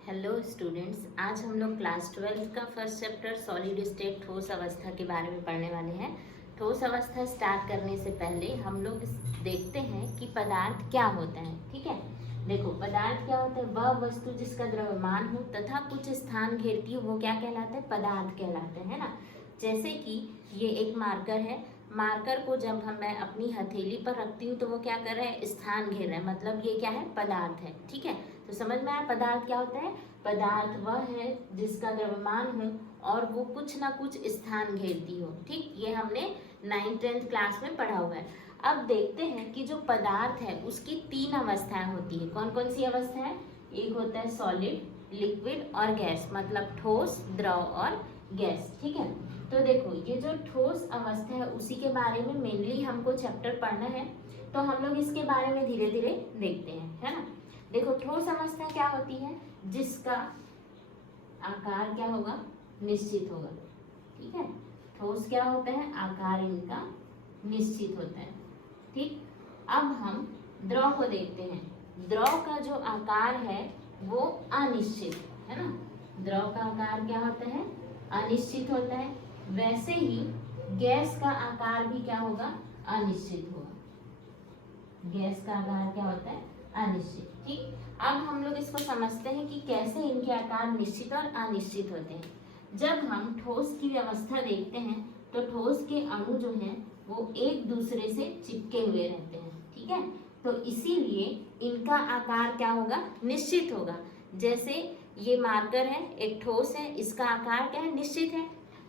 Hello students, आज हम लोग क्लास 12 का फर्स्ट चैप्टर सॉलिड स्टेट ठोस अवस्था के बारे में पढ़ने वाले हैं। ठोस अवस्था स्टार्ट करने से पहले हम लोग देखते हैं कि पदार्थ क्या होता है। ठीक है, देखो पदार्थ क्या होता है। वह वस्तु जिसका द्रव्यमान हो तथा कुछ स्थान घेरती हो वो क्या कहलाता है? पदार्थ कहलाते हैं ना। जैसे कि ये एक मार्कर है, मार्कर को जब मैं अपनी हथेली पर रखती हूँ तो वो क्या कर रहा है? स्थान घेर रहा है, मतलब ये क्या है? पदार्थ है। ठीक है, तो समझ में आया पदार्थ क्या होता है? पदार्थ वह है जिसका द्रव्यमान हो और वो कुछ ना कुछ स्थान घेरती हो। ठीक, ये हमने 9th-10th क्लास में पढ़ा हुआ है। अब देखते हैं कि जो पदार्थ है उसकी 3 अवस्थाएं होती है। कौन कौन सी अवस्थाएं? एक होता है सॉलिड, लिक्विड और गैस, मतलब ठोस, द्रव और गैस। ठीक है, तो देखो ये जो ठोस अवस्था है उसी के बारे में मेनली हमको चैप्टर पढ़ना है, तो हम लोग इसके बारे में धीरे धीरे देखते हैं, है ना। देखो ठोस अवस्था क्या होती है? जिसका आकार क्या होगा? निश्चित होगा। ठीक है, ठोस क्या होता है? आकार इनका निश्चित होता है। ठीक, अब हम द्रव को देखते हैं। द्रव का जो आकार है वो अनिश्चित है ना। द्रव का आकार क्या होता है? अनिश्चित होता है। वैसे ही गैस का आकार भी क्या होगा? अनिश्चित होगा। गैस का आकार क्या होता है? अनिश्चित। ठीक, अब हम लोग इसको समझते हैं कि कैसे इनके आकार निश्चित और अनिश्चित होते हैं। जब हम ठोस की व्यवस्था देखते हैं तो ठोस के अणु जो हैं वो एक दूसरे से चिपके हुए रहते हैं। ठीक है, तो इसीलिए इनका आकार क्या होगा? निश्चित होगा। जैसे ये मार्कर है, एक ठोस है, इसका आकार क्या है? निश्चित है।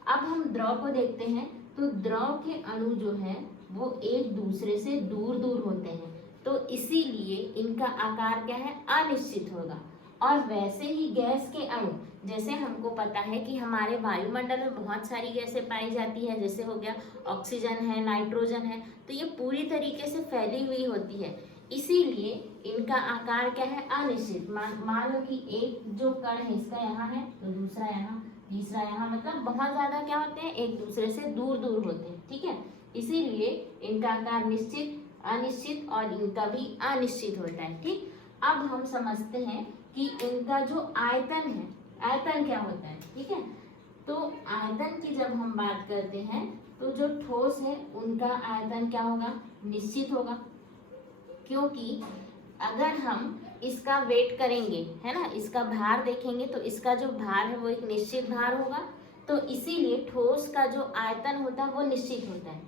अब हम द्रव को देखते हैं तो द्रव के अणु जो है वो एक दूसरे से दूर दूर होते हैं, तो इसीलिए इनका आकार क्या है? अनिश्चित होगा। और वैसे ही गैस के अणु, जैसे हमको पता है कि हमारे वायुमंडल में बहुत सारी गैसें पाई जाती है, जैसे हो गया ऑक्सीजन है, नाइट्रोजन है, तो ये पूरी तरीके से फैली हुई होती है, इसीलिए इनका आकार क्या है? अनिश्चित। मान लो कि एक जो कण है इसका यहाँ है तो दूसरा यहाँ, तीसरा यहाँ, मतलब बहुत ज्यादा क्या होते हैं? एक दूसरे से दूर दूर होते हैं। ठीक है, इसीलिए इनका आकार निश्चित, अनिश्चित और इनका भी अनिश्चित होता है। ठीक, अब हम समझते हैं कि इनका जो आयतन है, आयतन क्या होता है। ठीक है, तो आयतन की जब हम बात करते हैं तो जो ठोस है उनका आयतन क्या होगा? निश्चित होगा, क्योंकि अगर हम इसका वेट करेंगे, है ना, इसका भार देखेंगे तो इसका जो भार है वो एक निश्चित भार होगा, तो इसीलिए ठोस का जो आयतन होता है वो निश्चित होता है।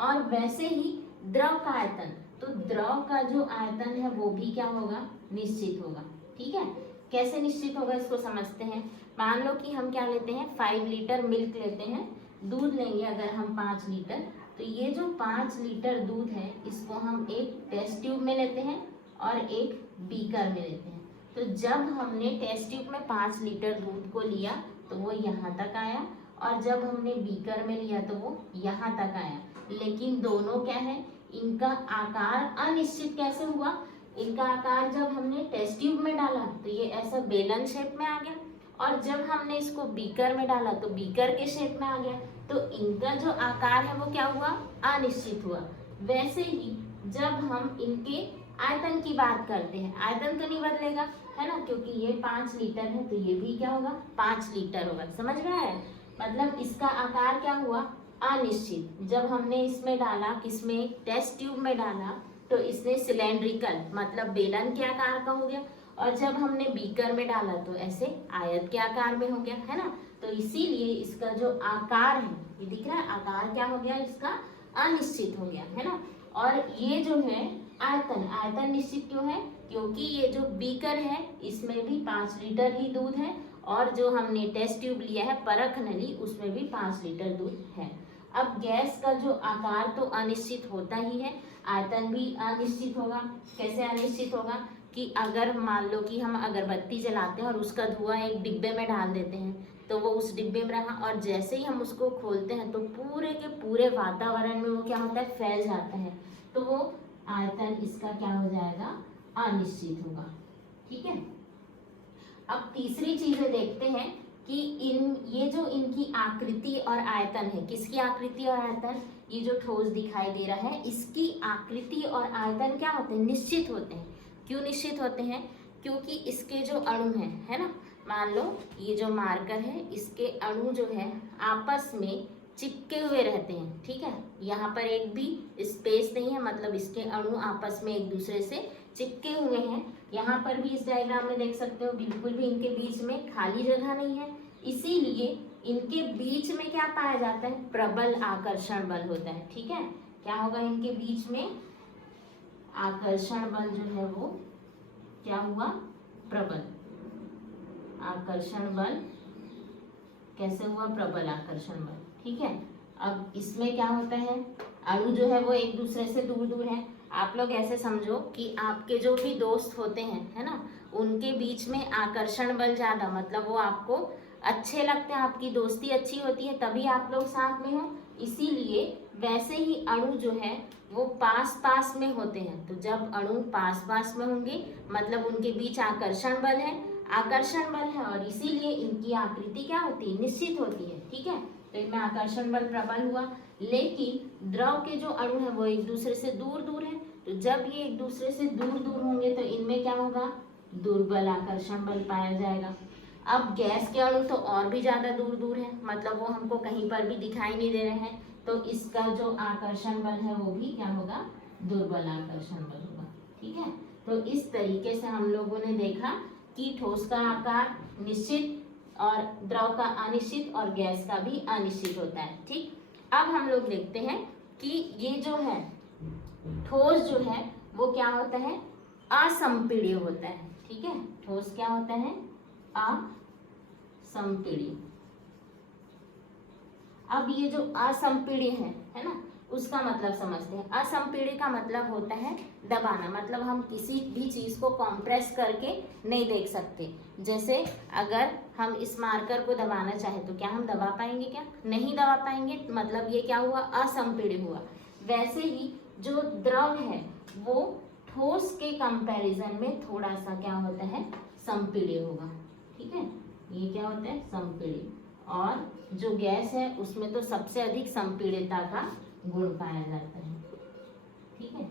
और वैसे ही द्रव का आयतन, तो द्रव का जो आयतन है वो भी क्या होगा? निश्चित होगा। ठीक है, कैसे निश्चित होगा इसको समझते हैं। मान लो कि हम क्या लेते हैं? 5 लीटर मिल्क लेते हैं, दूध लेंगे अगर हम 5 लीटर, तो ये जो 5 लीटर दूध है इसको हम एक टेस्ट ट्यूब में लेते हैं और एक बीकर में लेते हैं। तो जब हमने टेस्ट ट्यूब में 5 लीटर दूध को लिया तो वो यहाँ तक आया, और जब हमने बीकर में लिया तो वो यहाँ तक आया, लेकिन दोनों क्या है? इनका आकार अनिश्चित कैसे हुआ? इनका आकार जब हमने टेस्ट ट्यूब में डाला तो ये ऐसा बेलन शेप में आ गया, और जब हमने इसको बीकर में डाला तो बीकर के शेप में आ गया, तो इनका जो आकार है वो क्या हुआ? अनिश्चित हुआ। वैसे ही जब हम इनके आयतन की बात करते हैं, आयतन तो नहीं बदलेगा, है ना, क्योंकि ये 5 लीटर है तो ये भी क्या होगा? 5 लीटर होगा। समझ में आया? मतलब इसका आकार क्या हुआ? अनिश्चित। जब हमने इसमें डाला, किसमें? टेस्ट ट्यूब में डाला, तो इसने सिलेंड्रिकल मतलब बेलन के आकार का हो गया, और जब हमने बीकर में डाला तो ऐसे आयत के आकार में हो गया, है ना। तो इसीलिए इसका जो आकार है, ये दिख रहा है, आकार क्या हो गया? इसका अनिश्चित हो गया, है ना। और ये जो है आयतन, आयतन निश्चित क्यों है? क्योंकि ये जो बीकर है इसमें भी 5 लीटर ही दूध है, और जो हमने टेस्ट ट्यूब लिया है परख नली उसमें भी 5 लीटर दूध है। अब गैस का जो आकार तो अनिश्चित होता ही है, आयतन भी अनिश्चित होगा। कैसे अनिश्चित होगा? कि अगर मान लो कि हम अगरबत्ती जलाते हैं और उसका धुआं एक डिब्बे में डाल देते हैं तो वो उस डिब्बे में रहा, और जैसे ही हम उसको खोलते हैं तो पूरे के पूरे वातावरण में वो क्या होता है? फैल जाता है, तो वो आयतन इसका क्या हो जाएगा? अनिश्चित होगा। ठीक है, अब तीसरी चीजें देखते हैं कि ये जो इनकी आकृति और आयतन है, किसकी आकृति और आयतन? ये जो ठोस दिखाई दे रहा है इसकी आकृति और आयतन क्या होते हैं? निश्चित होते हैं। क्यों निश्चित होते हैं? क्योंकि इसके जो अणु हैं, है ना, मान लो ये जो मार्कर है इसके अणु जो है आपस में चिपके हुए रहते हैं, ठीक है। यहाँ पर एक भी स्पेस नहीं है, मतलब इसके अणु आपस में एक दूसरे से चिपके हुए हैं। यहाँ पर भी इस डायग्राम में देख सकते हो बिल्कुल भी इनके बीच में खाली जगह नहीं है, इसीलिए इनके बीच में क्या पाया जाता है, प्रबल आकर्षण बल होता है, ठीक है। क्या होगा, इनके बीच में आकर्षण बल जो है वो क्या हुआ, प्रबल आकर्षण बल। कैसे हुआ, प्रबल आकर्षण बल, ठीक है। अब इसमें क्या होता है, अणु जो है वो एक दूसरे से दूर दूर है। आप लोग ऐसे समझो कि आपके जो भी दोस्त होते हैं, है ना, उनके बीच में आकर्षण बल ज्यादा, मतलब वो आपको अच्छे लगते हैं, आपकी दोस्ती अच्छी होती है तभी आप लोग साथ में हो, इसीलिए वैसे ही अणु जो है वो पास पास में होते हैं। तो जब अणु पास पास में होंगे मतलब उनके बीच आकर्षण बल है, और इसीलिए इनकी आकृति क्या होती है, निश्चित होती है, ठीक है। तो इनमें आकर्षण बल प्रबल हुआ, लेकिन द्रव के जो अणु है वो एक दूसरे से दूर दूर है। तो जब ये एक दूसरे से दूर दूर होंगे तो इनमें क्या होगा, दुर्बल आकर्षण बल पाया जाएगा। अब गैस के अणु तो और भी ज्यादा दूर दूर है, मतलब वो हमको कहीं पर भी दिखाई नहीं दे रहे हैं, तो इसका जो आकर्षण बल है वो भी क्या होगा, दुर्बल आकर्षण बल होगा, ठीक है। तो इस तरीके से हम लोगों ने देखा कि ठोस का आकार निश्चित और द्रव का अनिश्चित और गैस का भी अनिश्चित होता है, ठीक। अब हम लोग देखते हैं कि ये जो है ठोस जो है वो क्या होता है, असंपीड्य होता है, ठीक है। ठोस क्या होता है, असंपीड्य। अब ये जो असंपीड्य है ना, उसका मतलब समझते हैं। असंपीड्य का मतलब होता है दबाना, मतलब हम किसी भी चीज को कॉम्प्रेस करके नहीं देख सकते। जैसे अगर हम इस मार्कर को दबाना चाहे तो क्या हम दबा पाएंगे, क्या नहीं दबा पाएंगे, मतलब ये क्या हुआ, असंपीड्य हुआ। वैसे ही जो द्रव है वो ठोस के कंपैरिजन में थोड़ा सा क्या होता है, संपीड्य होगा, ठीक है। ये क्या होता है, संपीड्य। और जो गैस है उसमें तो सबसे अधिक संपीड्यता का गुण पाया जाता है, ठीक है।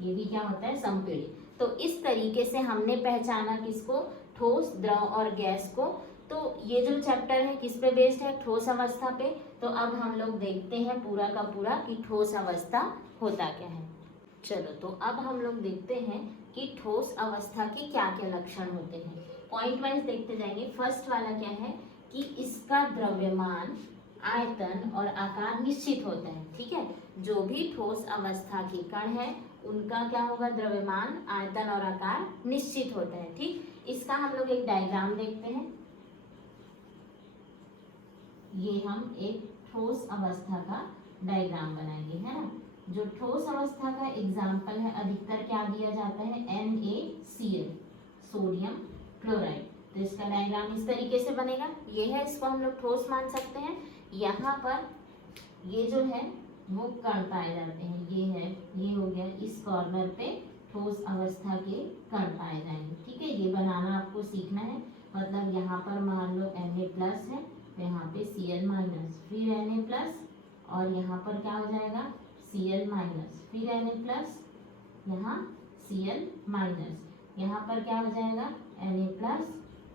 ये भी क्या होता है, संपीड्य। तो इस तरीके से हमने पहचाना किसको, ठोस, द्रव और गैस को। तो ये जो चैप्टर है किस पे बेस्ड है, ठोस अवस्था पे। तो अब हम लोग देखते हैं पूरा का पूरा कि ठोस अवस्था होता क्या है। चलो, तो अब हम लोग देखते हैं कि ठोस अवस्था के क्या क्या लक्षण होते हैं। पॉइंट वाइज देखते जाएंगे। फर्स्ट वाला क्या है कि इसका द्रव्यमान, आयतन और आकार निश्चित होता है, ठीक है। जो भी ठोस अवस्था के कण है उनका क्या होगा, द्रव्यमान, आयतन और आकार निश्चित होता है, ठीक। इसका हम लोग एक डायग्राम देखते हैं। ये हम एक ठोस अवस्था का डायग्राम बनाएंगे, है ना। जो ठोस अवस्था का एग्जाम्पल है, अधिकतर क्या दिया जाता है, NaCl, सोडियम क्लोराइड। तो इसका डायग्राम इस तरीके से बनेगा। ये है, इसको हम लोग ठोस मान सकते हैं। यहाँ पर ये जो है वो कण पाए जाते हैं, ये है, ये हो गया, इस कॉर्नर पे ठोस अवस्था के कण पाए जाएंगे, ठीक है। ये बनाना आपको सीखना है। मतलब यहाँ पर मान लो Na+ है, तो यहाँ पे Cl-, फिर Na+, और यहाँ पर क्या हो जाएगा, Cl-, फिर Na+, यहाँ Cl-, यहाँ पर क्या हो जाएगा, Na+,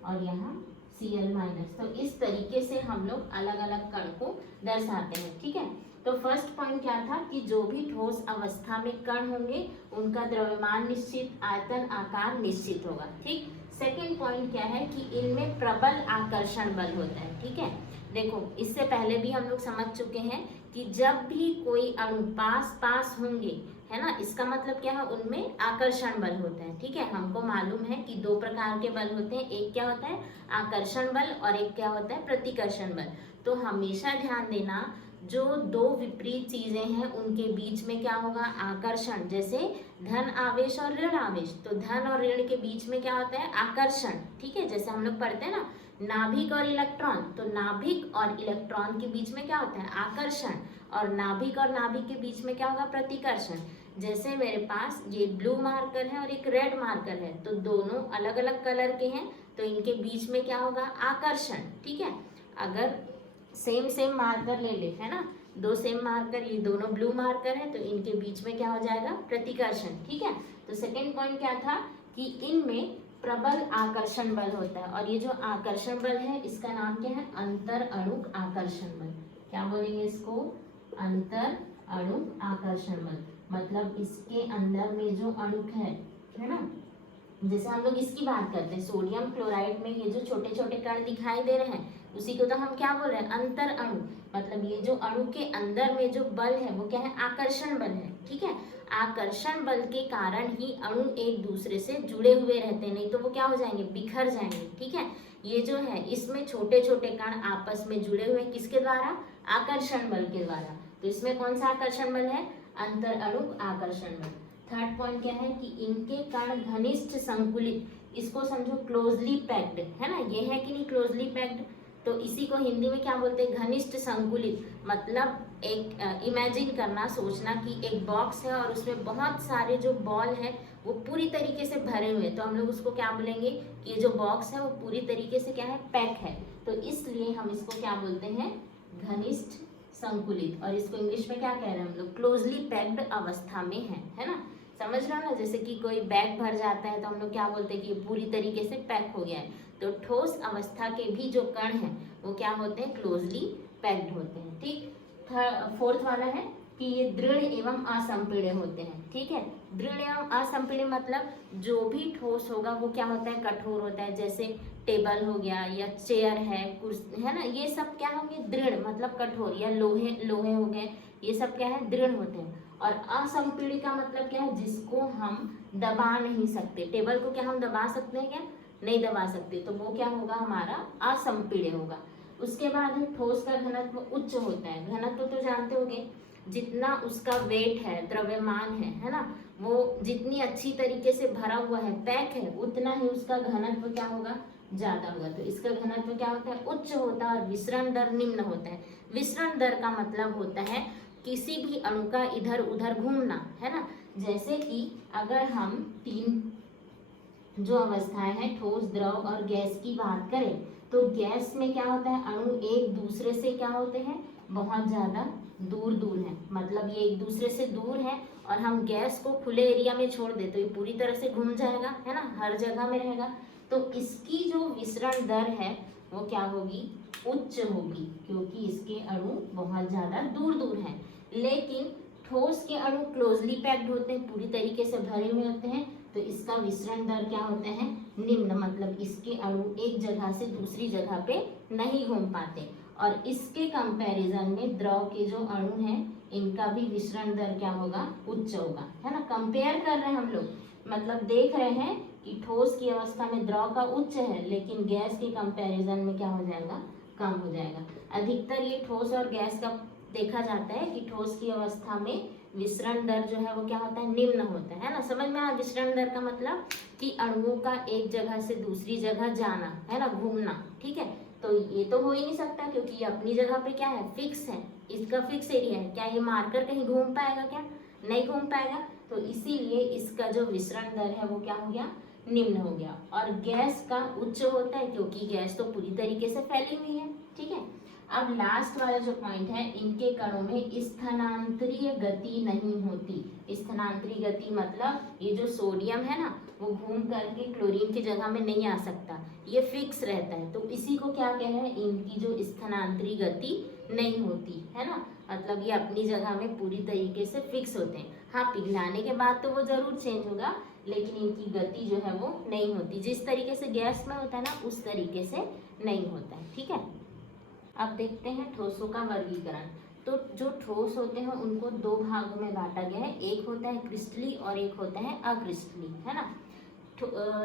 और यहाँ Cl-। तो इस तरीके से हम लोग अलग अलग कण को दर्शाते हैं, ठीक है। तो फर्स्ट पॉइंट क्या था कि जो भी ठोस अवस्था में कण होंगे उनका द्रव्यमान निश्चित, आयतन, आकार निश्चित होगा, ठीक। सेकंड पॉइंट क्या है कि इनमें प्रबल आकर्षण बल होता है, ठीक है। देखो, इससे पहले भी हम लोग समझ चुके हैं कि जब भी कोई अणु पास पास होंगे, है ना, इसका मतलब क्या है, उनमें आकर्षण बल होता है, ठीक है। हमको मालूम है कि दो प्रकार के बल होते हैं, एक क्या होता है, आकर्षण बल, और एक क्या होता है, प्रतिकर्षण बल। तो हमेशा ध्यान देना, जो दो विपरीत चीजें हैं उनके बीच में क्या होगा, आकर्षण। जैसे धन आवेश और ऋण आवेश, तो धन और ऋण के बीच में क्या होता है, आकर्षण, ठीक है। जैसे हम लोग पढ़ते हैं ना, नाभिक और इलेक्ट्रॉन, तो नाभिक और इलेक्ट्रॉन के बीच में क्या होता है, आकर्षण, और नाभिक के बीच में क्या होगा, प्रतिकर्षण। जैसे मेरे पास ये ब्लू मार्कर है और एक रेड मार्कर है, तो दोनों अलग अलग कलर के हैं, तो इनके बीच में क्या होगा, आकर्षण, ठीक है। अगर सेम मार्कर ले ले, है ना, दो सेम मार्कर, ये दोनों ब्लू मार्कर है, तो इनके बीच में क्या हो जाएगा, प्रतिकर्षण, ठीक है। तो सेकंड पॉइंट क्या था कि इनमें प्रबल आकर्षण बल होता है। और ये जो आकर्षण बल है इसका नाम क्या है? अंतर अणुक आकर्षण बल। क्या बोलेंगे इसको? अंतर अणुक आकर्षण बल। मतलब इसके अंदर में जो अणुक है ना, जैसे हम लोग इसकी बात करते हैं, सोडियम क्लोराइड में ये जो छोटे छोटे कण दिखाई दे रहे हैं उसी को तो हम क्या बोल रहे हैं? अंतर अणु। मतलब ये जो अणु के अंदर में जो बल है वो क्या है? आकर्षण बल है। ठीक है, आकर्षण बल के कारण ही अणु एक दूसरे से जुड़े हुए रहते हैं, नहीं तो वो क्या हो जाएंगे? बिखर जाएंगे। ठीक है, ये जो है इसमें छोटे छोटे कण आपस में जुड़े हुए किसके द्वारा? आकर्षण बल के द्वारा। तो इसमें कौन सा आकर्षण बल है? अंतर अणुक आकर्षण बल। थर्ड पॉइंट क्या है कि इनके कण घनिष्ठ संकुलित, इसको समझो क्लोजली पैक्ड, है ना, ये है कि नहीं क्लोजली पैक्ड, तो इसी को हिंदी में क्या बोलते हैं? घनिष्ठ संकुलित। मतलब एक इमेजिन करना, सोचना कि एक बॉक्स है और उसमें बहुत सारे जो बॉल है वो पूरी तरीके से भरे हुए, तो हम लोग उसको क्या बोलेंगे कि ये जो बॉक्स है वो पूरी तरीके से क्या है? पैक है। तो इसलिए हम इसको क्या बोलते हैं? घनिष्ठ संकुलित। और इसको इंग्लिश में क्या कह रहे हैं हम लोग? क्लोजली पैक्ड अवस्था में है ना। समझ रहे हो ना, जैसे कि कोई बैग भर जाता है तो हम लोग क्या बोलते हैं कि ये पूरी तरीके से पैक हो गया है। तो ठोस अवस्था के भी जो कण हैं वो क्या होते हैं? क्लोजली पैक्ड होते हैं। ठीक, फोर्थ वाला है कि ये दृढ़ एवं असंपीड्य होते हैं। ठीक है, दृढ़ एवं असंपीड्य मतलब जो भी ठोस होगा वो क्या होता है? कठोर होता है। जैसे टेबल हो गया या चेयर है, कुर्सी है ना, ये सब क्या होंगे? दृढ़ मतलब कठोर, या लोहे लोहे हो गए, ये सब क्या है? दृढ़ होते हैं। और असंपीड्य का मतलब क्या है? जिसको हम दबा नहीं सकते। टेबल को क्या हम दबा सकते हैं? क्या नहीं दबा सकते, तो वो क्या होगा? हमारा असंपीड्य होगा। उसके बाद है ठोस का घनत्व उच्च होता है। घनत्व तो जानते होंगे, जितना उसका वेट है, द्रव्यमान है ना, वो जितनी अच्छी तरीके से भरा हुआ है, पैक है, उतना ही उसका घनत्व क्या होगा? ज्यादा होगा। तो इसका घनत्व क्या होता है? उच्च होता है। और विसरण दर निम्न होता है। विसरण दर का मतलब होता है किसी भी अणु का इधर उधर घूमना, है ना। जैसे कि अगर हम तीन जो अवस्थाएं हैं, ठोस, द्रव और गैस की बात करें, तो गैस में क्या होता है? अणु एक दूसरे से क्या होते हैं? बहुत ज्यादा दूर दूर है। मतलब ये एक दूसरे से दूर है और हम गैस को खुले एरिया में छोड़ दे तो ये पूरी तरह से घूम जाएगा, है ना, हर जगह में रहेगा। तो इसकी जो विसरण दर है वो क्या होगी? उच्च होगी, क्योंकि इसके अणु बहुत ज्यादा दूर दूर हैं। लेकिन ठोस के अणु क्लोजली पैक्ड होते हैं, पूरी तरीके से भरे हुए होते हैं, तो इसका विसरण दर क्या होता है? निम्न। मतलब इसके अणु एक जगह से दूसरी जगह पे नहीं घूम पाते। और इसके कंपैरिजन में द्रव के जो अणु हैं इनका भी विसरण दर क्या होगा? उच्च होगा, है ना। कंपेयर कर रहे हैं हम लोग, मतलब देख रहे हैं कि ठोस की अवस्था में द्रव का उच्च है, लेकिन गैस के कंपैरिजन में क्या हो जाएगा? कम हो जाएगा। अधिकतर ये ठोस और गैस का देखा जाता है कि ठोस की अवस्था में विसरण दर जो है वो क्या होता है? निम्न होता है ना। समझ में आया? विसरण दर का मतलब कि अणुओं का एक जगह से दूसरी जगह जाना, है ना, घूमना। ठीक है, तो ये तो हो ही नहीं सकता क्योंकि ये अपनी जगह पे क्या है? फिक्स है, इसका फिक्स एरिया है। क्या ये मारकर कहीं घूम पाएगा? क्या नहीं घूम पाएगा। तो इसीलिए इसका जो विसरण दर है वो क्या हो गया? निम्न हो गया। और गैस का उच्च होता है क्योंकि गैस तो पूरी तरीके से फैली हुई है। ठीक है, अब लास्ट वाला जो पॉइंट है, इनके कणों में स्थानांतरीय गति नहीं होती। स्थानांतरीय गति मतलब ये जो सोडियम है ना वो घूम करके क्लोरीन की जगह में नहीं आ सकता, ये फिक्स रहता है। तो इसी को क्या कह रहे हैं? इनकी जो स्थानांतरीय गति नहीं होती, है ना। मतलब ये अपनी जगह में पूरी तरीके से फिक्स होते हैं। हाँ, पिघलाने के बाद तो वो जरूर चेंज होगा, लेकिन इनकी गति जो है वो नहीं होती। जिस तरीके से गैस में होता है ना उस तरीके से नहीं होता है। ठीक है, अब देखते हैं ठोसों का वर्गीकरण। तो जो ठोस होते हैं उनको दो भागों में बांटा गया है, एक होता है क्रिस्टली और एक होता है अक्रिस्टली, है ना।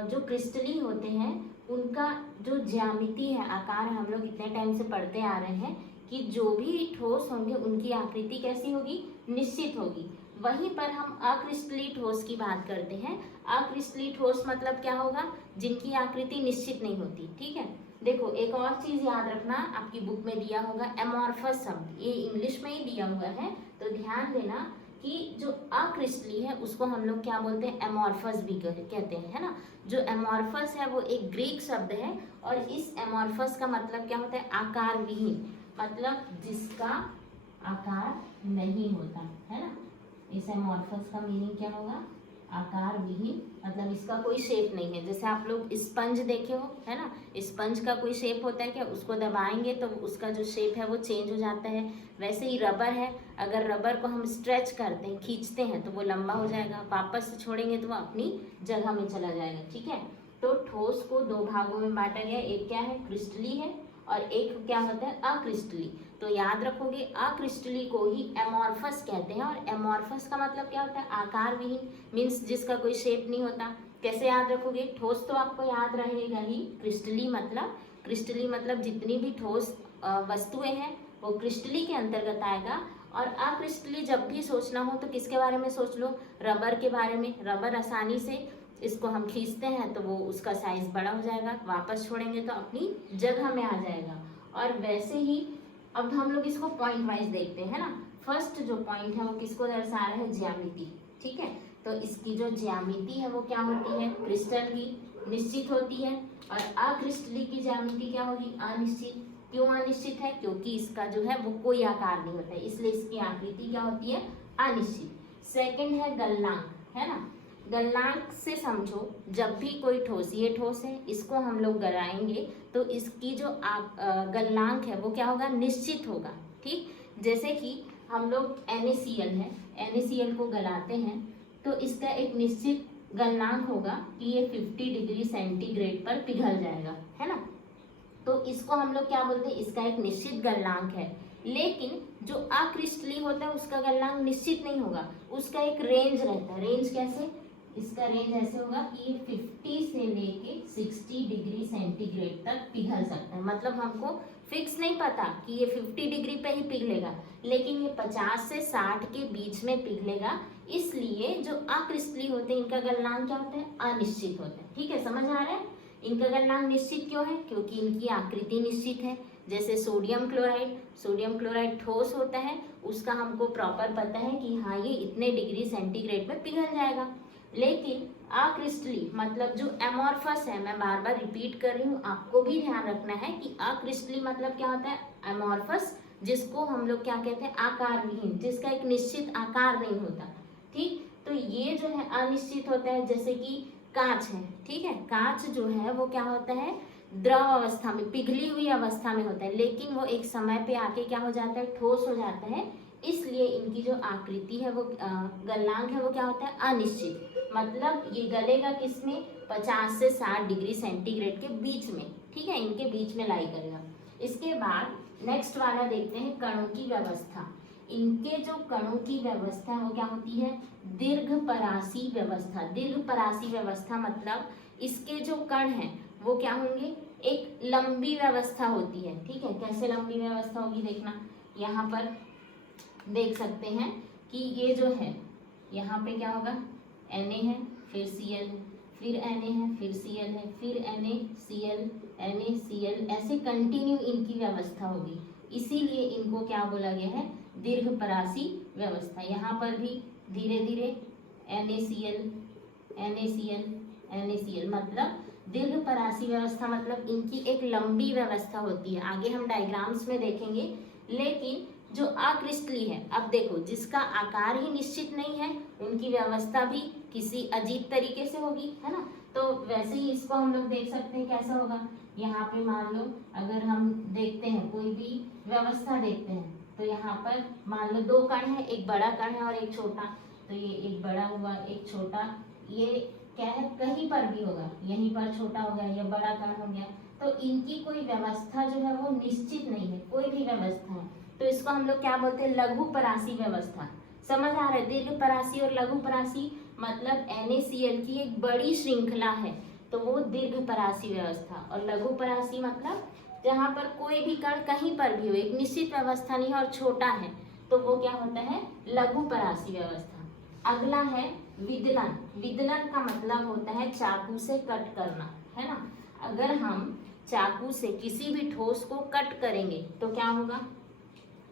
जो क्रिस्टली होते हैं उनका जो ज्यामिति है, आकार, हम लोग इतने टाइम से पढ़ते आ रहे हैं कि जो भी ठोस होंगे उनकी आकृति कैसी होगी? निश्चित होगी। वहीं पर हम अक्रिस्टली ठोस की बात करते हैं। अक्रिस्टली ठोस मतलब क्या होगा? जिनकी आकृति निश्चित नहीं होती। ठीक है, देखो एक और चीज याद रखना, आपकी बुक में दिया होगा एमॉर्फस शब्द, ये इंग्लिश में ही दिया हुआ है, तो ध्यान देना कि जो अक्रिस्टली है उसको हम लोग क्या बोलते हैं? एमॉर्फस भी कहते हैं, है ना। जो एमॉर्फस है वो एक ग्रीक शब्द है और इस एमॉर्फस का मतलब क्या होता है? आकार विहीन, मतलब जिसका आकार नहीं होता, है ना। इस एमॉर्फस का मीनिंग क्या होगा? आकार विहीन मतलब इसका कोई शेप नहीं है। जैसे आप लोग स्पंज देखे हो, है ना, स्पंज का कोई शेप होता है क्या? उसको दबाएंगे तो उसका जो शेप है वो चेंज हो जाता है। वैसे ही रबर है, अगर रबर को हम स्ट्रेच करते हैं, खींचते हैं तो वो लंबा हो जाएगा, वापस से छोड़ेंगे तो वो अपनी जगह में चला जाएगा। ठीक है, तो ठोस को दो भागों में बांटा गया, एक क्या है, क्रिस्टली है, और एक क्या होता है, अक्रिस्टली। तो याद रखोगे अक्रिस्टली को ही एमॉर्फस कहते हैं, और एमॉर्फस का मतलब क्या होता है, आकार विहीन, मीन्स जिसका कोई शेप नहीं होता। कैसे याद रखोगे? ठोस तो आपको याद रहेगा ही, क्रिस्टली मतलब जितनी भी ठोस वस्तुएं हैं वो क्रिस्टली के अंतर्गत आएगा। और अक्रिस्टली जब भी सोचना हो तो किसके बारे में सोच लो, रबर के बारे में। रबर आसानी से इसको हम खींचते हैं तो वो उसका साइज बड़ा हो जाएगा, वापस छोड़ेंगे तो अपनी जगह में आ जाएगा। और वैसे ही अब हम लोग इसको पॉइंट वाइज देखते हैं ना। फर्स्ट जो पॉइंट है वो किसको दर्शा रहा है, ज्यामिति। ठीक है, तो इसकी जो ज्यामिति है वो क्या होती है, क्रिस्टल की निश्चित होती है, और अक्रिस्टली की ज्यामिति क्या होगी, अनिश्चित। क्यों अनिश्चित है? क्योंकि इसका जो है वो कोई आकार नहीं होता है, इसलिए इसकी आकृति क्या होती है, अनिश्चित। सेकंड है गलनांक, है ना। गलनांक से समझो, जब भी कोई ठोस, ये ठोस है, इसको हम लोग गलाएंगे तो इसकी जो गलनांक है वो क्या होगा, निश्चित होगा। ठीक, जैसे कि हम लोग NaCl है, NaCl को गलाते हैं तो इसका एक निश्चित गलनांक होगा कि ये 50 डिग्री सेंटीग्रेड पर पिघल जाएगा, है ना। तो इसको हम लोग क्या बोलते हैं, इसका एक निश्चित गलनांक है। लेकिन जो अक्रिस्टली होता है उसका गलनांक निश्चित नहीं होगा, उसका एक रेंज रहता है। रेंज कैसे, इसका रेंज ऐसे होगा कि ये 50 से लेके 60 डिग्री सेंटीग्रेड तक पिघल सकता है। मतलब हमको फिक्स नहीं पता कि ये 50 डिग्री पे ही पिघलेगा, लेकिन ये 50 से 60 के बीच में पिघलेगा। इसलिए जो अक्रिस्टली होते हैं इनका गलनांक क्या होता है, अनिश्चित होता है। ठीक है, समझ आ रहा है? इनका गलनांक निश्चित क्यों है, क्योंकि इनकी आकृति निश्चित है। जैसे सोडियम क्लोराइड ठोस होता है, उसका हमको प्रॉपर पता है कि हाँ ये इतने डिग्री सेंटीग्रेड में पिघल जाएगा। लेकिन अक्रिस्टली मतलब जो एमॉर्फस है, मैं बार बार रिपीट कर रही हूँ, आपको भी ध्यान रखना है कि अक्रिस्टली मतलब क्या होता है, एमॉर्फस, जिसको हम लोग क्या कहते हैं, आकार विहीन, जिसका एक निश्चित आकार नहीं होता। ठीक, तो ये जो है अनिश्चित होता है। जैसे कि कांच है, ठीक है, कांच जो है वो क्या होता है, द्रव अवस्था में, पिघली हुई अवस्था में होता है, लेकिन वो एक समय पे आके क्या हो जाता है, ठोस हो जाता है। इसलिए इनकी जो आकृति है वो गलनांक है वो क्या होता है, अनिश्चित। मतलब ये गलेगा किसमें, 50 से 60 डिग्री सेंटीग्रेड के बीच में। ठीक है, इनके बीच में लाई करेगा। इसके बाद नेक्स्ट वाला देखते हैं, कणों की व्यवस्था। इनके जो कणों की व्यवस्था है वो क्या होती है, दीर्घपरासी व्यवस्था। दीर्घपरासी व्यवस्था मतलब इसके जो कण हैं वो क्या होंगे, एक लंबी व्यवस्था होती है। ठीक है, कैसे लंबी व्यवस्था होगी देखना, यहाँ पर देख सकते हैं कि ये जो है, यहाँ पे क्या होगा, Na है, फिर Cl, फिर Na है, फिर Cl है, फिर NaCl, NaCl, ऐसे कंटिन्यू इनकी व्यवस्था होगी। इसीलिए इनको क्या बोला गया है, दीर्घपरासी व्यवस्था। यहाँ पर भी धीरे धीरे NaCl, NaCl, NaCl, मतलब दीर्घपरासी व्यवस्था मतलब इनकी एक लंबी व्यवस्था होती है। आगे हम डायग्राम्स में देखेंगे। लेकिन जो अक्रिस्टली है, अब देखो, जिसका आकार ही निश्चित नहीं है उनकी व्यवस्था भी किसी अजीब तरीके से होगी, है ना। तो वैसे ही इसको हम लोग देख सकते हैं कैसा होगा। यहाँ पे मान लो अगर हम देखते हैं, कोई भी व्यवस्था देखते हैं, तो यहाँ पर मान लो दो कण है, एक बड़ा कण है और एक छोटा। तो ये एक बड़ा हुआ, एक छोटा, ये क्या है, कहीं पर भी होगा, यहीं पर छोटा हो गया, या बड़ा कण हो गया। तो इनकी कोई व्यवस्था जो है वो निश्चित नहीं है, कोई भी व्यवस्था है। तो इसको हम लोग क्या बोलते हैं, लघुपरासी व्यवस्था। समझ आ रहा है, दीर्घपरासी और लघुपरासी मतलब NaCl की एक बड़ी श्रृंखला है, तो वो दीर्घपरासी व्यवस्था। और लघुपरासी मतलब जहाँ पर कोई भी कण कहीं पर भी हो, एक निश्चित व्यवस्था नहीं है और छोटा है, तो वो क्या होता है, लघुपरासी व्यवस्था। अगला है विदलन। विदलन का मतलब होता है चाकू से कट करना, है ना। अगर हम चाकू से किसी भी ठोस को कट करेंगे तो क्या होगा,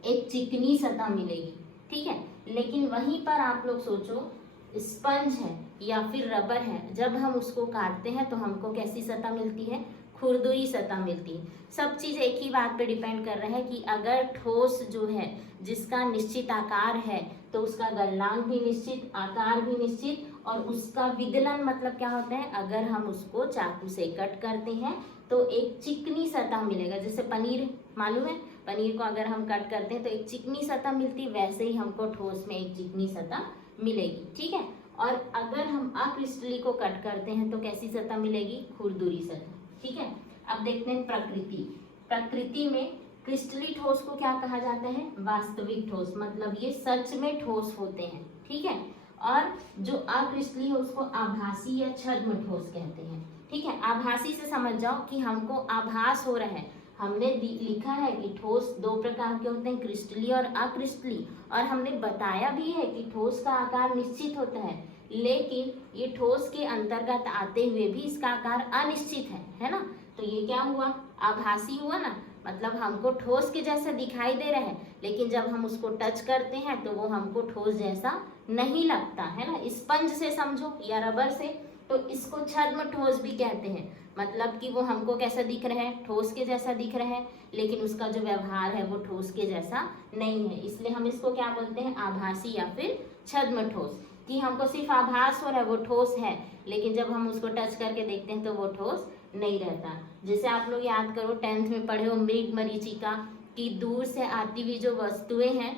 एक चिकनी सतह मिलेगी। ठीक है, लेकिन वहीं पर आप लोग सोचो, स्पंज है या फिर रबर है, जब हम उसको काटते हैं तो हमको कैसी सतह मिलती है, खुरदुरी सतह मिलती है। सब चीज़ एक ही बात पे डिपेंड कर रहा है कि अगर ठोस जो है जिसका निश्चित आकार है तो उसका गलनांक भी निश्चित, आकार भी निश्चित, और उसका विदलन मतलब क्या होता है, अगर हम उसको चाकू से कट करते हैं तो एक चिकनी सतह मिलेगा। जैसे पनीर मालूम है, पनीर को अगर हम कट करते हैं तो एक चिकनी सतह मिलती है, वैसे ही हमको ठोस में एक चिकनी सतह मिलेगी। ठीक है, और अगर हम अक्रिस्टली को कट करते हैं तो कैसी सतह मिलेगी, खुरदुरी सतह। ठीक है, अब देखते हैं प्रकृति। प्रकृति में क्रिस्टली ठोस को क्या कहा जाता है, वास्तविक ठोस, मतलब ये सच में ठोस होते हैं। ठीक है, और जो अक्रिस्टली है उसको आभासी या छद्म ठोस कहते हैं। ठीक है, आभासी से समझ जाओ कि हमको आभास हो रहा है। हमने लिखा है कि ठोस दो प्रकार के होते हैं, क्रिस्टली और अक्रिस्टली, और हमने बताया भी है कि ठोस का आकार निश्चित होता है, लेकिन ये ठोस के अंतर्गत आते हुए भी इसका आकार अनिश्चित है ना। तो ये क्या हुआ, आभासी हुआ ना, मतलब हमको ठोस के जैसा दिखाई दे रहा है, लेकिन जब हम उसको टच करते हैं तो वो हमको ठोस जैसा नहीं लगता है ना। स्पंज से समझो या रबर से, तो इसको छद्म ठोस भी कहते हैं, मतलब कि वो हमको कैसा दिख रहा है, ठोस के जैसा दिख रहा है, लेकिन उसका जो व्यवहार है वो ठोस के जैसा नहीं है। इसलिए हम इसको क्या बोलते हैं, आभासी या फिर छद्म ठोस, कि हमको सिर्फ आभास हो रहा है वो ठोस है, लेकिन जब हम उसको टच करके देखते हैं तो वो ठोस नहीं रहता। जैसे आप लोग याद करो 10th में पढ़े हो मृग मरीचिका, कि दूर से आती हुई जो वस्तुएं हैं,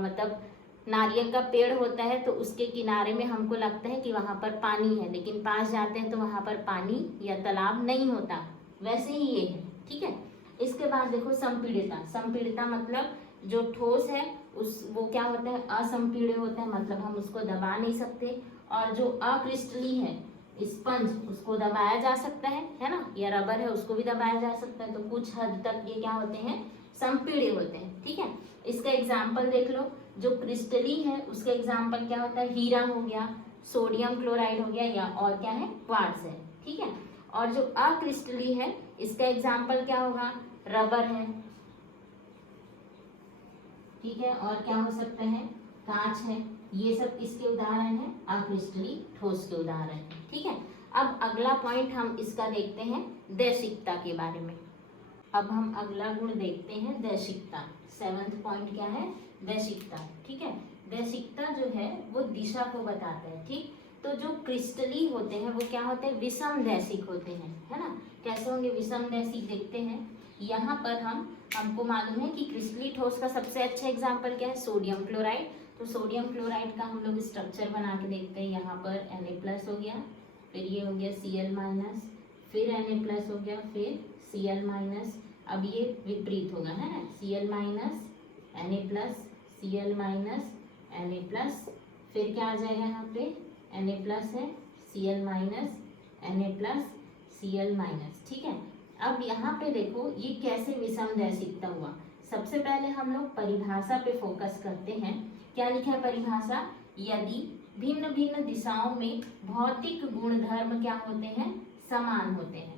मतलब नारियल का पेड़ होता है तो उसके किनारे में हमको लगता है कि वहाँ पर पानी है, लेकिन पास जाते हैं तो वहाँ पर पानी या तालाब नहीं होता, वैसे ही ये है। ठीक है, इसके बाद देखो संपीड़िता। संपीड़िता मतलब जो ठोस है वो क्या होता है, असंपीड्य होता है, मतलब हम उसको दबा नहीं सकते। और जो अक्रिस्टली है, स्पंज, उसको दबाया जा सकता है ना, या रबर है उसको भी दबाया जा सकता है। तो कुछ हद तक ये क्या होते हैं, संपीड्य होते हैं। ठीक है, इसका एग्जाम्पल देख लो, जो क्रिस्टली है उसका एग्जाम्पल क्या होता है, हीरा हो गया, सोडियम क्लोराइड हो गया, या और क्या है, क्वार्ट्ज है। ठीक है, और जो अक्रिस्टली है इसका एग्जाम्पल क्या होगा, रबर है। ठीक है, और क्या हो सकते हैं, कांच है। ये सब किसके उदाहरण है, अक्रिस्टली ठोस के उदाहरण है। ठीक है, अब अगला पॉइंट हम इसका देखते हैं दैशिकता के बारे में। अब हम अगला गुण देखते हैं दैशिकता। 7th पॉइंट क्या है, दैशिकता। ठीक है, दैशिकता जो है वो दिशा को बताता है। ठीक, तो जो क्रिस्टली होते हैं वो क्या होते हैं, विषम दैशिक होते हैं, है ना। कैसे होंगे विषम दैशिक, देखते हैं। यहाँ पर हमको मालूम है कि क्रिस्टली ठोस का सबसे अच्छा एग्जाम्पल क्या है, सोडियम क्लोराइड। तो सोडियम क्लोराइड का हम लोग स्ट्रक्चर बना के देखते हैं। यहाँ पर Na+ हो गया, फिर ये हो गया Cl-, फिर Na+ हो गया, फिर Cl-। अब ये विपरीत होगा, है ना, Cl-, Na+, Cl-, Na+, फिर क्या आ जाएगा, यहाँ पे Na+ है, Cl-, Na+, Cl-। ठीक है, अब यहाँ पे देखो ये कैसे विषम दैशिकता हुआ। सबसे पहले हम लोग परिभाषा पे फोकस करते हैं। क्या लिखा है परिभाषा, यदि भिन्न भिन्न दिशाओं में भौतिक गुणधर्म क्या होते हैं, समान होते हैं।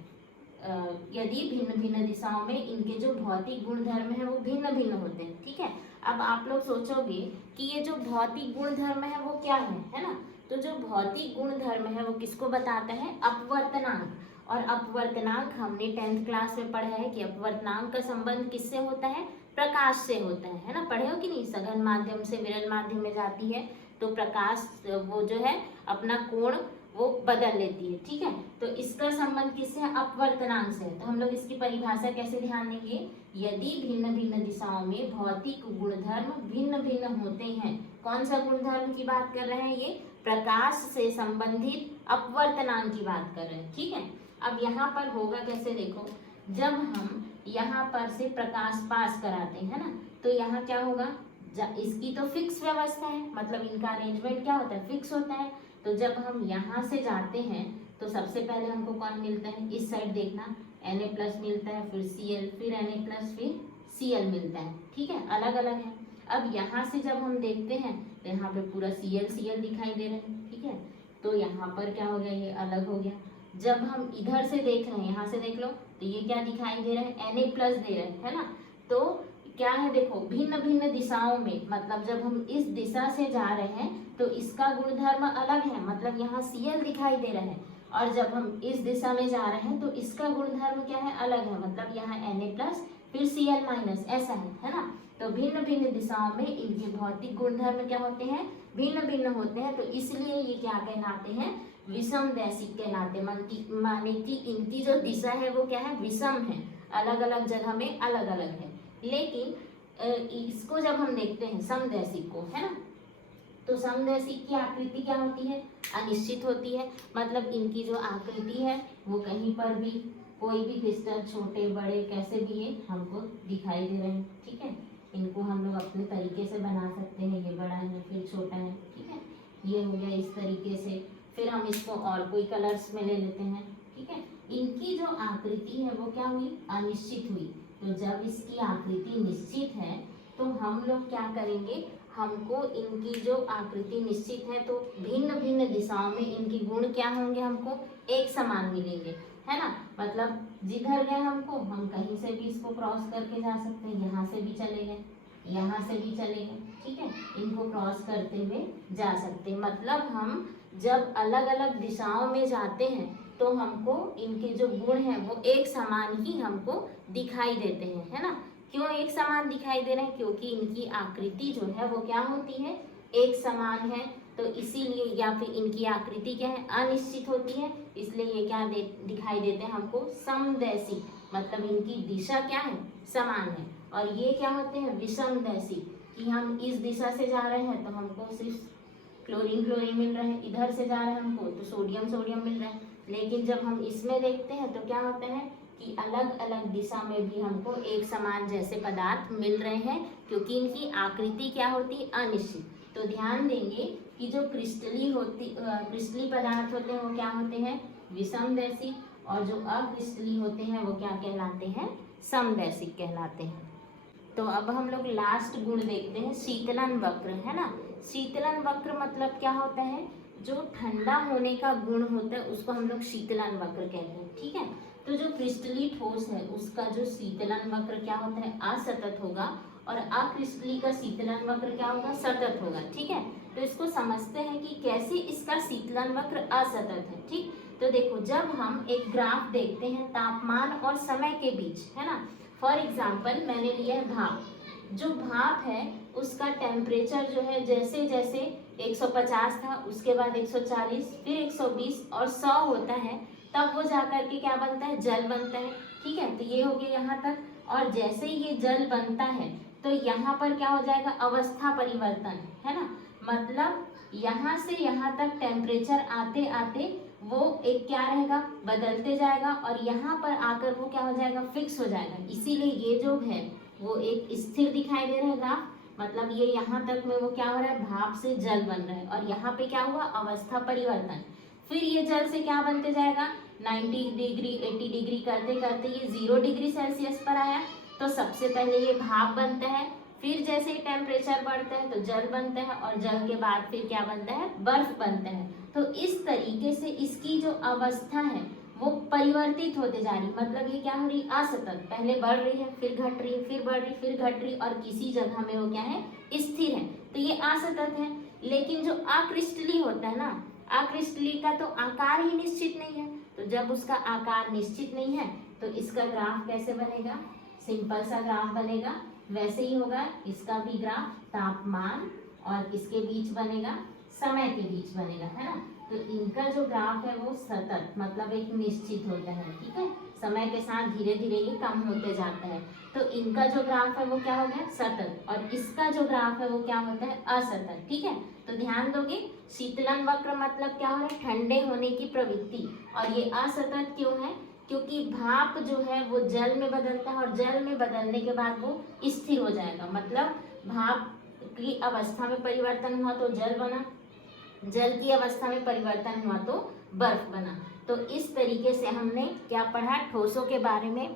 यदि भिन्न भिन्न दिशाओं में इनके जो भौतिक गुणधर्म है वो भिन्न भिन्न होते हैं। ठीक है, अब आप लोग सोचोगे कि ये जो भौतिक गुणधर्म है वो क्या है ना। तो जो भौतिक गुणधर्म है वो किसको बताता है, अपवर्तनांक। और अपवर्तनांक हमने 10th क्लास में पढ़ा है कि अपवर्तनांक का संबंध किससे होता है, प्रकाश से होता है ना। पढ़े हो कि नहीं, सघन माध्यम से विरल माध्यम में जाती है तो प्रकाश वो जो है अपना कोण वो बदल लेती है। ठीक है, तो इसका संबंध किससे है, अपवर्तनांक से। तो हम लोग इसकी परिभाषा कैसे ध्यान देंगे, यदि भिन्न भिन्न दिशाओं में भौतिक गुणधर्म भिन्न भिन्न होते हैं। कौन सा गुणधर्म की बात कर रहे हैं, ये प्रकाश से संबंधित अपवर्तनांक की बात कर रहे हैं। ठीक है, अब यहाँ पर होगा कैसे, देखो जब हम यहाँ पर से प्रकाश पास कराते हैं ना, तो यहाँ क्या होगा, इसकी तो फिक्स व्यवस्था है, मतलब इनका अरेंजमेंट क्या होता है, फिक्स होता है। तो जब हम यहाँ से जाते हैं तो सबसे पहले हमको कौन मिलता है, इस साइड देखना, Na+ मिलता है, फिर Cl, फिर Na+, फिर Cl मिलता है। ठीक है, अलग अलग है। अब यहाँ से जब हम देखते हैं तो यहाँ पे पूरा Cl दिखाई दे रहा है। ठीक है, तो यहाँ पर क्या हो गया, ये अलग हो गया। जब हम इधर से देख रहे हैं, यहाँ से देख लो, तो ये क्या दिखाई दे रहा है, Na+ दे रहा है ना। तो क्या है, देखो भिन्न भिन्न दिशाओं में, मतलब जब हम इस दिशा से जा रहे हैं तो इसका गुणधर्म अलग है, मतलब यहाँ Cl दिखाई दे रहा है। और जब हम इस दिशा में जा रहे हैं तो इसका गुणधर्म क्या है, अलग है, मतलब यहाँ Na+ फिर Cl माइनस, ऐसा है ना। तो भिन्न भिन्न दिशाओं में इनके भौतिक गुणधर्म क्या होते हैं, भिन्न भिन्न होते हैं। तो इसलिए ये क्या कहलाते हैं, विषमदैशिक कहलाते हैं। माने कि इनकी जो दिशा है वो क्या है, विषम है, अलग अलग जगह में अलग अलग है। लेकिन इसको जब हम देखते हैं समदैशिक को, है ना, तो समदैशिक की आकृति क्या होती है, अनिश्चित होती है। मतलब इनकी जो आकृति है वो कहीं पर भी, कोई भी क्रिस्टल छोटे बड़े कैसे भी ये हमको दिखाई दे रहे हैं, ठीक है। इनको हम लोग अपने तरीके से बना सकते हैं, ये बड़ा है फिर छोटा है, ठीक है, ये हो गया इस तरीके से। फिर हम इसको और कोई कलर्स में ले लेते हैं, ठीक है। इनकी जो आकृति है वो क्या हुई, अनिश्चित हुई। तो जब इसकी आकृति निश्चित है तो हम लोग क्या करेंगे, हमको इनकी जो आकृति निश्चित है तो भिन्न भिन्न दिशाओं में इनके गुण क्या होंगे, हमको एक समान मिलेंगे, है ना। मतलब जिधर गए हमको, हम कहीं से भी इसको क्रॉस करके जा सकते हैं, यहाँ से भी चले गए, यहाँ से भी चले गए, ठीक है, इनको क्रॉस करते हुए जा सकते हैं। मतलब हम जब अलग अलग दिशाओं में जाते हैं तो हमको इनके जो गुण हैं वो एक समान ही हमको दिखाई देते हैं, है ना। क्यों एक समान दिखाई दे रहे हैं, क्योंकि इनकी आकृति जो है वो क्या होती है, एक समान है। तो इसीलिए, या फिर इनकी आकृति क्या है, अनिश्चित होती है, इसलिए ये क्या दिखाई देते हैं हमको, समदैशिक। मतलब इनकी दिशा क्या है, समान है। और ये क्या होते हैं, विषमदैशिक, कि हम इस दिशा से जा रहे हैं तो हमको सिर्फ क्लोरीन क्लोरीन मिल रहा है, इधर से जा रहे हैं हमको तो सोडियम सोडियम मिल रहा है। लेकिन जब हम इसमें देखते हैं तो क्या होता है कि अलग अलग दिशा में भी हमको एक समान जैसे पदार्थ मिल रहे हैं, क्योंकि इनकी आकृति क्या होती है, अनिश्चित। तो ध्यान देंगे कि जो क्रिस्टलीय पदार्थ होते हैं वो क्या होते हैं, विषमदैशिक, और जो अक्रिस्टलीय होते हैं वो क्या कहलाते हैं, समदैशिक कहलाते हैं। तो अब हम लोग लास्ट गुण देखते हैं, शीतलन वक्र, है ना। शीतलन वक्र मतलब क्या होता है, जो ठंडा होने का गुण होता है उसको हम लोग शीतलन वक्र कहते हैं, ठीक है। तो जो क्रिस्टलीय ठोस है उसका जो शीतलन वक्र क्या होता है, असतत होगा, और अक्रिस्टलीय का शीतलन वक्र क्या होगा, सतत होगा, ठीक है। तो इसको समझते हैं कि कैसे इसका शीतलन वक्र असतत है, ठीक। तो देखो, जब हम एक ग्राफ देखते हैं तापमान और समय के बीच, है ना, फॉर एग्जाम्पल मैंने लिया है भाप। जो भाप है उसका टेम्परेचर जो है जैसे जैसे 150 था, उसके बाद 140, फिर 120 और 100 होता है, तब वो जाकर के क्या बनता है, जल बनता है, ठीक है। तो ये हो गया यहाँ तक, और जैसे ही ये जल बनता है तो यहाँ पर क्या हो जाएगा, अवस्था परिवर्तन, है ना। मतलब यहाँ से यहाँ तक टेम्परेचर आते आते वो एक क्या रहेगा, बदलते जाएगा, और यहाँ पर आकर वो क्या हो जाएगा, फिक्स हो जाएगा। इसीलिए ये जो है वो एक स्थिर दिखाई दे रहा है ग्राफ। मतलब ये यहाँ तक में वो क्या हो रहा है, भाप से जल बन रहा है, और यहाँ पे क्या हुआ, अवस्था परिवर्तन। फिर ये जल से क्या बनते जाएगा, 90 डिग्री 80 डिग्री करते करते ये 0 डिग्री सेल्सियस पर आया। तो सबसे पहले ये भाप बनता है, फिर जैसे ही टेम्परेचर बढ़ता है तो जल बनता है, और जल के बाद फिर क्या बनता है, बर्फ बनता है। तो इस तरीके से इसकी जो अवस्था है वो परिवर्तित होते जा रही, मतलब ये क्या हो रही, असतत, पहले बढ़ रही है, फिर घट रही है, फिर बढ़ रही, फिर घट रही, और किसी जगह में वो क्या है, स्थिर है। तो ये असतत है। लेकिन जो अक्रिस्टलीय होता है ना, अक्रिस्टलीय का तो आकार ही निश्चित नहीं है। तो जब उसका आकार निश्चित नहीं है तो इसका ग्राफ कैसे बनेगा, सिंपल सा ग्राफ बनेगा। वैसे ही होगा इसका भी ग्राफ, तापमान और इसके बीच बनेगा, समय के बीच बनेगा, है ना। तो इनका जो ग्राफ है वो सतत, मतलब एक निश्चित होता है, ठीक है। समय के साथ धीरे धीरे ये कम होते जाता है। तो इनका जो ग्राफ है वो क्या हो गया, सतत, और इसका जो ग्राफ है वो क्या होता है, असतत, ठीक है। तो ध्यान दोगे, शीतलन वक्र मतलब क्या हो रहा है, ठंडे होने की प्रवृत्ति, और ये असतत क्यों है, क्योंकि भाप जो है वो जल में बदलता है, और जल में बदलने के बाद वो स्थिर हो जाएगा। मतलब भाप की अवस्था में परिवर्तन हुआ तो जल बना, जल की अवस्था में परिवर्तन हुआ तो बर्फ बना। तो इस तरीके से हमने क्या पढ़ा, ठोसों के बारे में